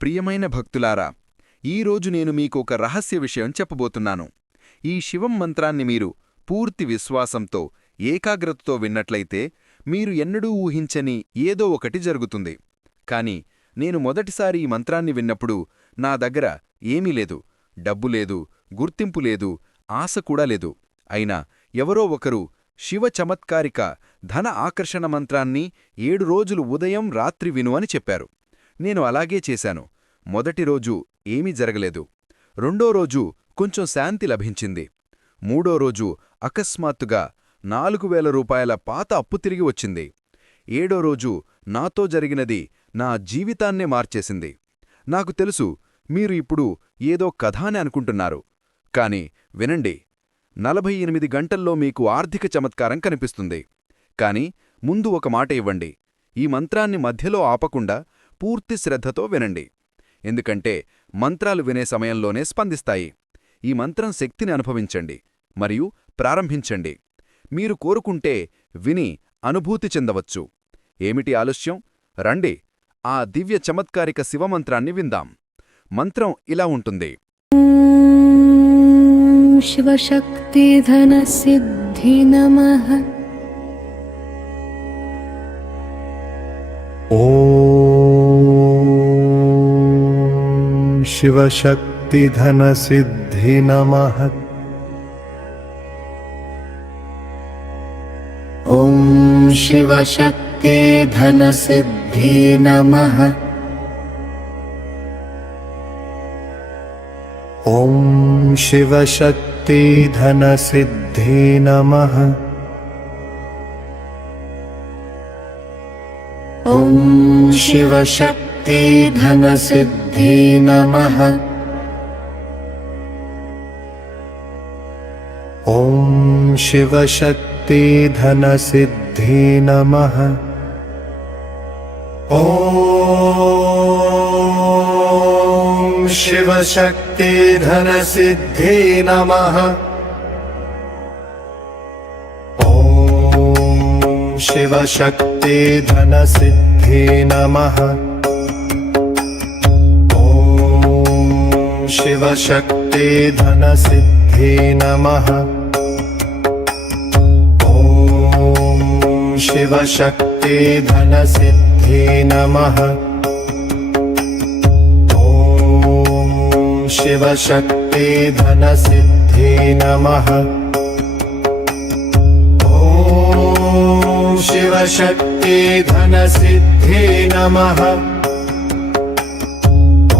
ప్రియమైన భక్తులారా, ఈరోజు నేను మీకు ఒక రహస్య విషయం చెప్పబోతున్నాను. ఈ శివం మంత్రాన్ని మీరు పూర్తి విశ్వాసంతో ఏకాగ్రతతో విన్నట్లయితే మీరు ఎన్నడూ ఊహించని ఏదో ఒకటి జరుగుతుంది. కాని నేను మొదటిసారి ఈ మంత్రాన్ని విన్నప్పుడు నా దగ్గర ఏమీ లేదు, డబ్బు లేదు, గుర్తింపు లేదు, ఆశ కూడా లేదు. అయినా ఎవరో ఒకరు శివ చమత్కారిక ధన ఆకర్షణ మంత్రాన్ని 7 రోజులు ఉదయం రాత్రి విను అని చెప్పారు. నేను అలాగే చేశాను. మొదటి రోజు ఏమీ జరగలేదు. రెండో రోజు కొంచెం శాంతి లభించింది. మూడో రోజు అకస్మాత్తుగా 4000 రూపాయల పాత అప్పు తిరిగి వచ్చింది. ఏడో రోజు నాతో జరిగినది నా జీవితాన్నే మార్చేసింది. నాకు తెలుసు మీరు ఇప్పుడు ఏదో కథ అని అనుకుంటున్నారు. కాని వినండి, 48 గంటల్లో మీకు ఆర్థిక చమత్కారం కనిపిస్తుంది. కాని ముందు ఒక మాట ఇవ్వండి, ఈ మంత్రాన్ని మధ్యలో ఆపకుండా పూర్తి శ్రద్ధతో వినండి. ఎందుకంటే మంత్రాలు వినే సమయంలోనే స్పందిస్తాయి. ఈ మంత్రం శక్తిని అనుభవించండి మరియు ప్రారంభించండి. మీరు కోరుకుంటే విని అనుభూతి చెందవచ్చు. ఏమిటి ఆలస్యం? రండి, ఆ దివ్య చమత్కారిక శివమంత్రాన్ని విందాం. మంత్రం ఇలా ఉంటుంది: शिवशक्तिधनसिद्धि नमः। ॐ शिवशक्तिधनसिद्धि नमः। ॐ शिवशक्तिधनसिद्धि नमः। ॐ शिवशक्तिधनसिद्धि नमः। ॐ शिवशक्तिधनसिद्धि नमः। ॐ शिवशक्तिधनसिद्धि नमः। ॐ शिवशक्तिधनसिद्धि नमः। ॐ शिवशक्तिधनसिद्धि नमः। ॐ शिवशक्तिधनसिद्धि नमः। ॐ शिवशक्तिधनसिद्धि नमः। शिवशक्तिधनसिद्धि नमः। ॐ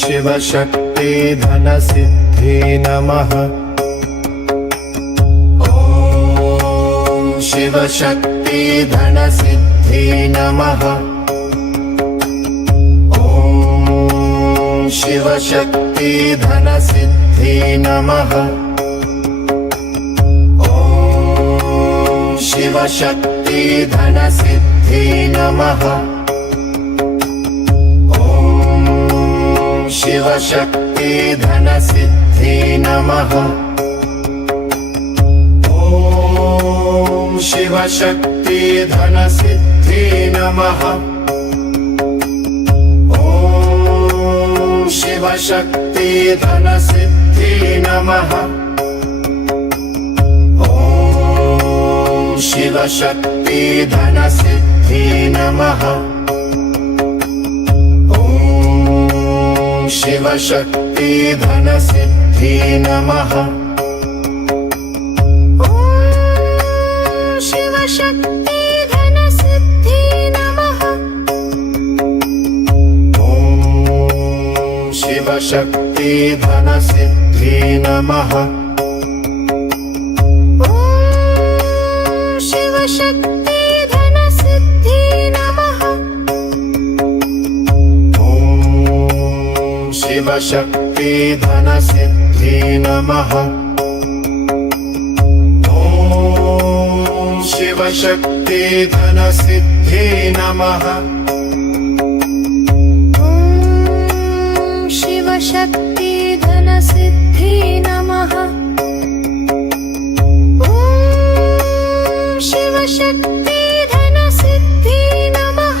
शिवशक्तिधनसिद्धि नमः। ॐ शिवशक्तिधनसिद्धि नमः। ॐ शिवशक्तिधनसिद्धि नमः। शिवशक्तिधनसिद्धि नमः। ॐ शिवशक्तिधनसिद्धि नमः। ॐ शिवशक्तिधनसिद्धि नमः। ॐ शिवशक्तिधनसिद्धि नमः। शिवशक्तिधनसिद्धि नमः। ॐ शिवशक्तिधनसिद्धि नमः। ॐ शिवशक्तिधनसिद्धि नमः। ॐ शिवशक्तिधनसिद्धि नमः। शिवशक्तिधनसिद्धि नमः। ॐ शिवशक्तिधनसिद्धि नमः। ॐ शिवशक्तिधनसिद्धि नमः। ॐ शिवशक्तिधनसिद्धि नमः। शिवशक्तिधनसिद्धि नमः। ॐ शिवशक्तिधनसिद्धि नमः।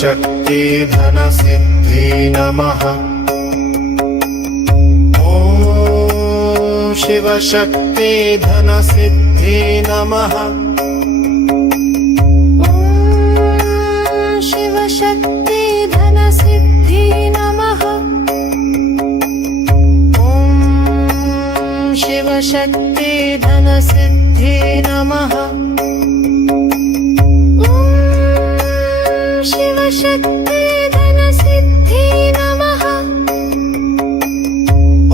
शक्ति धन सिद्धि नमः। ॐ शिव शक्ति धन सिद्धि नमः। ॐ शिवशक्ति धनसिद्धि नमः। ॐ शिवशक्ति धनसिद्धि नमः। ॐ शिवशक्ति धनसिद्धि नमः।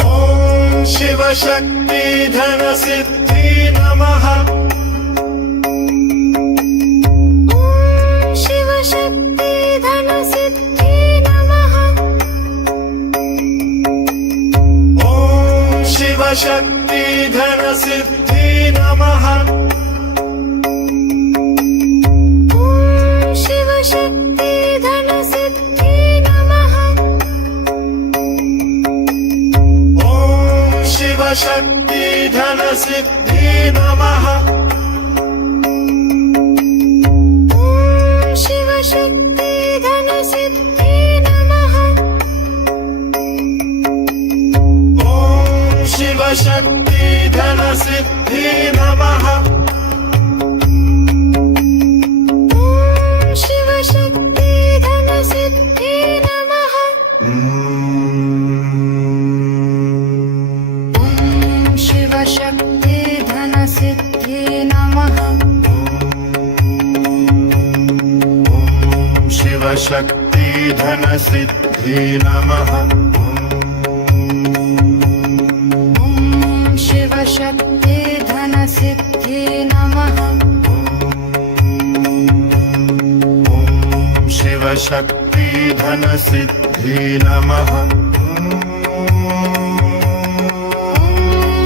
ॐ शिव शक्ति धन सिद्धि नमः। ॐ शिवशक्ति धनसिद्धि नमः। ॐ शिव शक्ति धन सिद्धि नमः। ॐ शिवशक्ति धनसिद्धि नमः। ॐ शिव शक्ति धन सिद्धि नमः। ॐ शिवशक्ति धनसिद्धि नमः। ॐ शिव शक्ति धन सिद्धि नमः। ॐ शिवशक्ति धनसिद्धि नमः। ॐ शिवशक्ति धनसिद्धि नमः। शिव शक्ति धन सिद्धि नमः। ॐ शिवशक्ति धनसिद्धि नमः। शिव शक्ति धन सिद्धि नमः। ॐ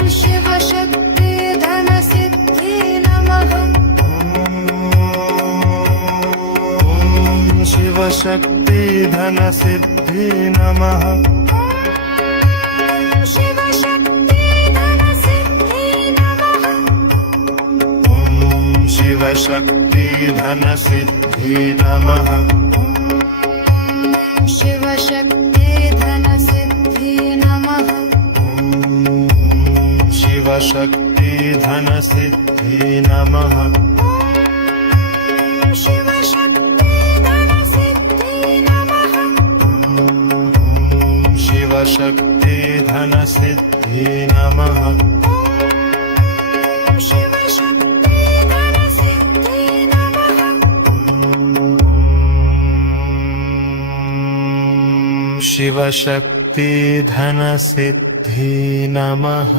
शिवशक्ति धनसिद्धि नमः। शिव शक्ति धन सिद्धि नमः। ॐ शिवशक्ति धनसिद्धि नमः। शिव शक्ति धन सिद्धि नमः। शिवशक्ति धनसिद्धि नमः। शिव शक्ति धन सिद्धि नमः। शिवशक्ति धनसिद्धि नमः। शिव शक्ति धन सिद्धि नमः। शिवशक्ति धनसिद्धि नमः। शिव शक्ति धन सिद्धि नमः।